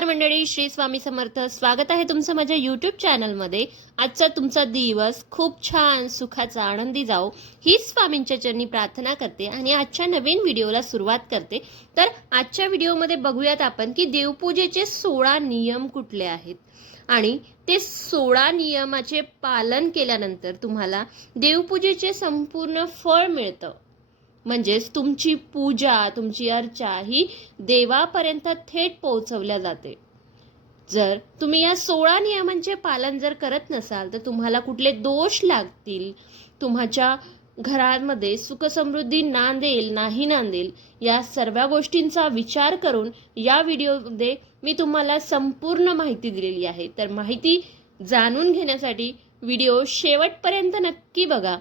नमस्कार मंडळी श्री स्वामी समर्थ. स्वागत आहे तुमचं माझ्या यूट्यूब चॅनलमध्ये आजचा तुमचा दिवस खूप छान सुखाचा आनंदी जाओ ही स्वामींच्या चरणी प्रार्थना करते आणि आजच्या नवीन व्हिडिओला सुरुवात करते. तर आजच्या व्हिडिओमध्ये बघूयात आपण की देवपूजेचे सोळा नियम कुठले आहेत? आणि ते सोळा नियमाचे पालन केल्यानंतर तुम्हाला देवपूजेचे संपूर्ण फळ मिळतं. म्हणजेच तुमची पूजा तुमची अर्चा ही देवापर्यंत थेट पोहोचवल्या जाते. जर तुम्ही या सोळा नियमांचे पालन जर करत नसाल तर तुम्हाला कुठले दोष लागतील? तुमच्या घरामध्ये सुखसमृद्धी नांदेल नाही नांदेल या सर्व गोष्टींचा विचार करून या व्हिडिओमध्ये मी तुम्हाला संपूर्ण माहिती दिलेली आहे. तर माहिती जाणून घेण्यासाठी व्हिडिओ शेवटपर्यंत नक्की बघा.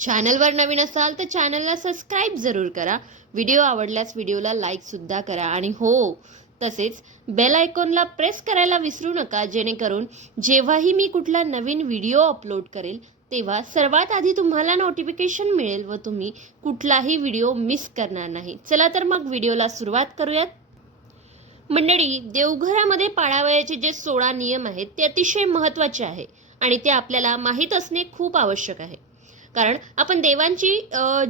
चॅनलवर नवीन असाल तर चॅनलला सबस्क्राईब जरूर करा. व्हिडिओ आवडल्यास व्हिडिओला लाईक सुद्धा करा. आणि हो तसेच बेल आयकॉनला प्रेस करायला विसरू नका जेणेकरून जेव्हाही मी कुठला नवीन व्हिडिओ अपलोड करेल तेव्हा सर्वात आधी तुम्हाला नोटिफिकेशन मिळेल व तुम्ही कुठलाही व्हिडिओ मिस करणार नाही. चला तर मग व्हिडिओला सुरुवात करूयात. मंडळी देवघरामध्ये पाळावयाचे जे सोळा नियम आहेत ते अतिशय महत्त्वाचे आहे आणि ते आपल्याला माहीत असणे खूप आवश्यक आहे. कारण आपण देवांची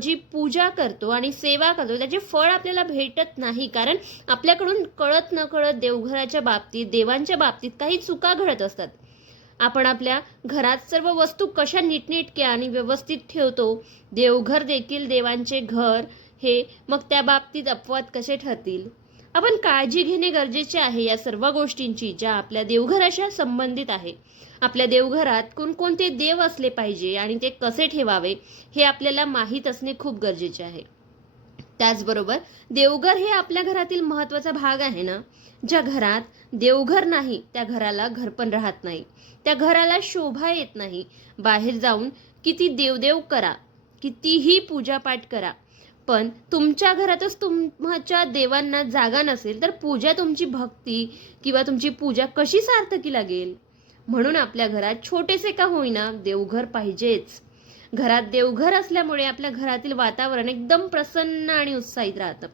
जी पूजा करतो आणि सेवा करतो त्याचे फळ आपल्याला भेटत नाही. कारण आपल्याकडून कळत न कळत देवघराच्या बाबतीत देवांच्या बाबतीत काही चुका घडत असतात. आपण आपल्या घरात सर्व वस्तू कशा नीटनेटक्या आणि व्यवस्थित ठेवतो देवघर देखील देवांचे घर हे मग त्या बाबतीत अपवाद कसे ठरतील? आपण काळजी घेणे गरजेचे आहे या सर्व गोष्टींची ज्या आपल्या देवघराशा संबंधित आहे. आपल्या देवघरात कोणकोणते देव असले पाहिजे आणि ते कसे ठेवावे हे आपल्याला माहीत असणे खूप गरजेचे आहे. त्याचबरोबर देवघर हे आपल्या घरातील महत्त्वाचा भाग आहे ना? ज्या घरात देवघर नाही त्या घराला घर पण राहत नाही. त्या घराला शोभा येत नाही. बाहेर जाऊन किती देवदेव करा कितीही पूजापाठ करा पण तुमच्या घरातच तुमच्या देवांना जागा नसेल तर पूजा तुमची भक्ती किंवा तुमची पूजा कशी सार्थकी लागेल? म्हणून आपल्या घरात छोटेसे का होईना देवघर पाहिजेच. घरात देवघर असल्यामुळे आपल्या घरातील वातावरण एकदम प्रसन्न आणि उत्साहित राहतं.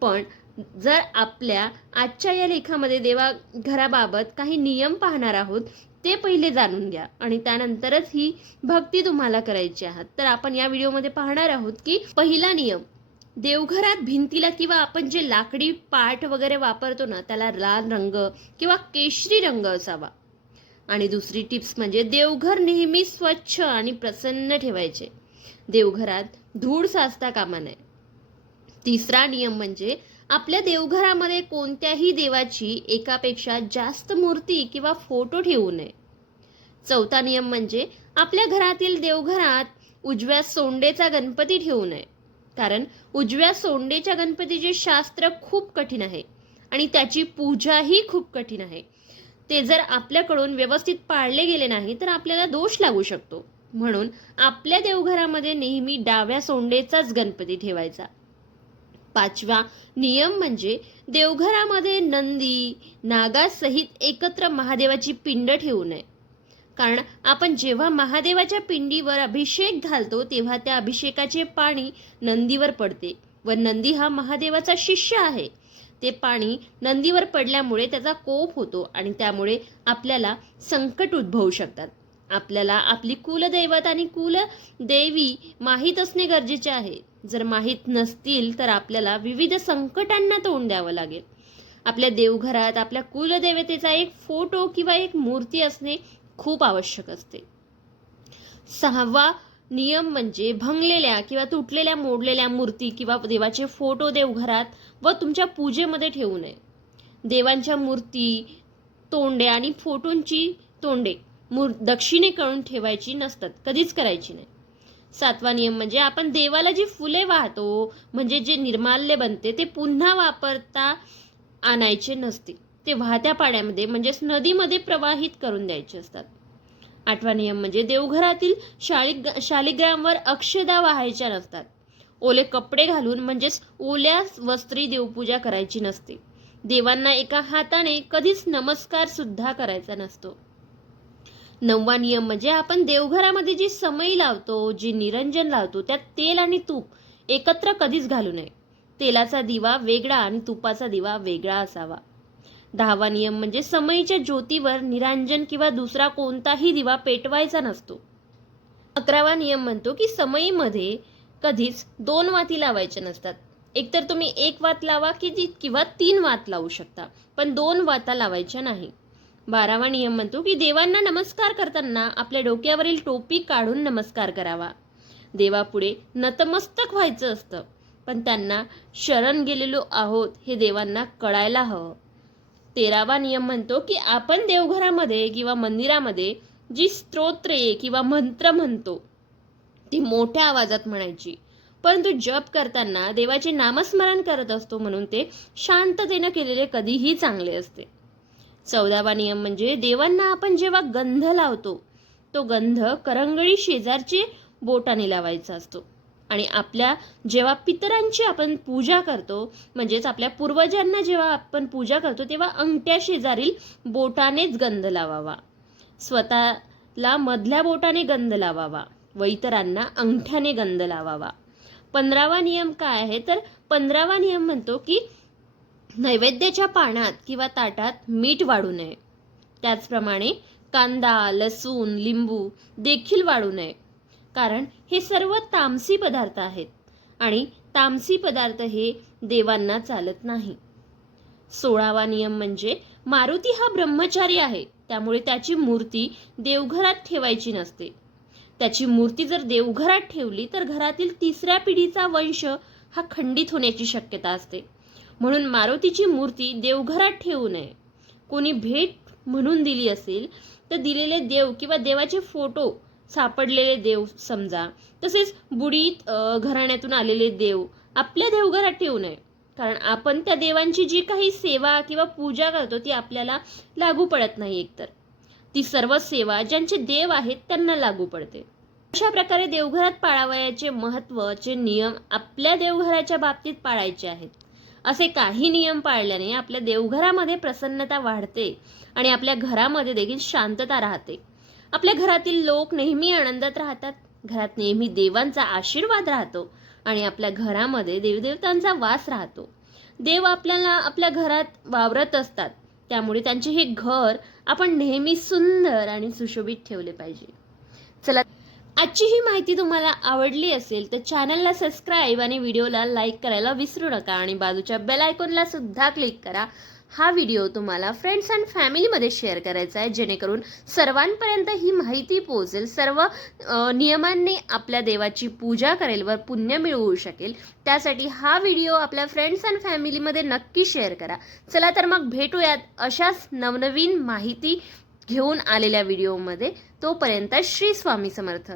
पण जर आपल्या आजच्या या लेखामध्ये देवा घराबाबत काही नियम पाहणार आहोत ते पहिले जाणून घ्या. आणि त्यानंतरच ही भक्ती तुम्हाला करायची आहात तर आपण या व्हिडिओमध्ये पाहणार आहोत की पहिला नियम देवघरात भिंतीला किंवा आपण जे लाकडी पाठ वगैरे वापरतो ना त्याला लाल रंग किंवा केशरी रंग असावा. आणि दुसरी टिप्स म्हणजे देवघर नेहमी स्वच्छ आणि प्रसन्न ठेवायचे. देवघरात धूळ साचता कामा नये. तिसरा नियम म्हणजे आपल्या देवघरामध्ये कोणत्याही देवाची एकापेक्षा जास्त मूर्ती किंवा फोटो ठेवू नये. चौथा नियम म्हणजे आपल्या घरातील देवघरात उजव्या सोंडेचा गणपती ठेवू नये. कारण उजव्या सोंडेच्या गणपतीचे शास्त्र खूप कठीण आहे आणि त्याची पूजाही खूप कठीण आहे. ते जर आपल्याकडून व्यवस्थित पाळले गेले नाही तर आपल्याला दोष लागू शकतो. म्हणून आपल्या देवघरामध्ये नेहमी डाव्या सोंडेचाच गणपती ठेवायचा. पाचवा नियम म्हणजे देवघरामध्ये नंदी नागासहित एकत्र महादेवाची पिंड ठेवू नये. कारण आपण जेव्हा महादेवाच्या पिंडीवर अभिषेक घालतो तेव्हा त्या अभिषेकाचे पाणी नंदीवर पडते व नंदी हा महादेवाचा शिष्य आहे. ते पाणी नंदीवर पडल्यामुळे त्याचा कोप होतो आणि त्यामुळे आपल्याला संकट उद्भवू शकतात. आपल्याला आपली कुलदैवत आणि कुलदेवी माहीत असणे गरजेचे आहे. जर माहीत नसतील तर आपल्याला विविध संकटांना तोंड द्यावं लागेल. आपल्या देवघरात आपल्या कुलदेवतेचा एक फोटो किंवा एक मूर्ती असणे खूप आवश्यक असते. सहावा नियम म्हणजे भंगलेल्या किंवा तुटलेल्या मोडलेल्या मूर्ती किंवा देवाचे फोटो देवघरात व तुमच्या पूजेमध्ये ठेवू नये. देवांच्या मूर्ती तोंडे आणि फोटोंची तोंडे मूर दक्षिणेकडून ठेवायची नसतात. कधीच करायची नाही. सातवा नियम म्हणजे आपण देवाला जी फुले वाहतो म्हणजे जे निर्माल्य बनते ते पुन्हा वापरता आणायचे नसते. ते वाहत्या पाण्यामध्ये म्हणजेच नदीमध्ये प्रवाहित करून द्यायचे असतात. आठवा नियम म्हणजे देवघरातील शाळी शालिग्रामवर अक्षदा वाहायच्या नसतात. ओले कपडे घालून म्हणजेच ओल्या वस्त्री देवपूजा करायची नसते. देवांना एका हाताने कधीच नमस्कार सुद्धा करायचा नसतो. नववा नियम म्हणजे आपण देवघरामध्ये जी समई लावतो जी निरंजन लावतो त्यात तेल आणि तूप एकत्र कधीच घालू नये. तेलाचा दिवा वेगळा आणि तुपाचा दिवा वेगळा असावा. दहावा नियम म्हणजे समईच्या ज्योतीवर निरांजन किंवा दुसरा कोणताही दिवा पेटवायचा नसतो. अकरावा नियम म्हणतो की समईमध्ये कधीच दोन वाती लावायच्या नसतात. एकतर तुम्ही एक वात लावा की ती किंवा तीन वात लावू शकता पण दोन वाता लावायच्या नाही. बारावा नियम म्हणतो की देवांना नमस्कार करताना आपल्या डोक्यावरील टोपी काढून नमस्कार करावा. देवापुढे नतमस्तक व्हायचं असतं. पण त्यांना शरण गेलेलो आहोत हे देवांना कळायला हवं. तेरावा नियम म्हणतो की आपण देवघरामध्ये किंवा मंदिरामध्ये जी स्तोत्रे किंवा मंत्र म्हणतो ती मोठ्या आवाजात म्हणायची. परंतु जप करताना देवाचे नामस्मरण करत असतो म्हणून ते शांततेनं केलेले कधीही चांगले असते. चौदावा नियम म्हणजे देवांना आपण जेव्हा गंध लावतो तो गंध करंगळी शेजारचे बोटाने लावायचा असतो. आणि आपल्या जेव्हा पितरांची आपण पूजा करतो म्हणजेच आपल्या पूर्वजांना जेव्हा आपण पूजा करतो तेव्हा अंगठ्या शेजारील बोटानेच गंध लावावा. स्वतःला मधल्या बोटाने गंध लावावा व इतरांना अंगठ्याने गंध लावावा. पंधरावा नियम काय आहे? तर पंधरावा नियम म्हणतो की नैवेद्याच्या पानात किंवा ताटात मीठ वाढू नये. त्याचप्रमाणे कांदा लसूण लिंबू देखील वाढू नये. कारण हे सर्व तामसी पदार्थ आहेत आणि तामसी पदार्थ हे देवांना चालत नाही. सोळावा नियम म्हणजे मारुती हा ब्रह्मचारी आहे त्यामुळे त्याची मूर्ती देवघरात ठेवायची नसते. त्याची मूर्ती जर देवघरात ठेवली तर घरातील तिसऱ्या पिढीचा वंश हा खंडित होण्याची शक्यता असते. म्हणून मारुतीची मूर्ती देवघरात ठेवू नये. कोणी भेट म्हणून दिली असेल तर दिलेले देव किंवा देवाचे फोटो सापडलेले देव समजा. तसेच बुडीत घराण्यातून आलेले देव आपल्या देवघरात ठेवू नये. कारण आपण त्या देवांची जी काही सेवा किंवा पूजा करतो ती आपल्याला लागू पडत नाही एकतर. ती सर्व सेवा ज्यांचे देव आहेत त्यांना लागू पडते. अशा प्रकारे देवघरात पाळावयाचे महत्त्वाचे नियम आपल्या देवघराच्या बाबतीत पाळायचे आहेत. असे काही नियम पाळल्याने आपल्या देवघरामध्ये प्रसन्नता वाढते आणि आपल्या घरामध्ये देखील शांतता राहते. आपल्या घरातील लोक नेहमी आनंदात राहतात. घरात नेहमी देवांचा आशीर्वाद राहतो आणि आपल्या घरामध्ये देवदेवतांचा वास राहतो. देव आपल्याला आपल्या घरात वावरत असतात. त्यामुळे त्यांचे हे घर आपण नेहमी सुंदर आणि सुशोभित ठेवले पाहिजे. चला आजची ही माहिती तुम्हाला आवडली असेल तर चॅनलला सबस्क्राईब आणि व्हिडिओला लाईक करायला विसरू नका आणि बाजूच्या बेल आयकॉनला सुद्धा क्लिक करा. हा व्हिडिओ तुम्हाला फ्रेंड्स अँड फॅमिलीमध्ये शेअर करायचा आहे जेणेकरून सर्वांपर्यंत ही माहिती पोहोचेल सर्व नियमांनी आपल्या देवाची पूजा करेल व पुण्य मिळवू शकेल. त्यासाठी हा व्हिडिओ आपल्या फ्रेंड्स अँड फॅमिलीमध्ये नक्की शेअर करा. चला तर मग भेटूयात अशाच नवनवीन माहिती घेऊन आलेल्या व्हिडिओमध्ये तोपर्यंत श्री स्वामी समर्थ.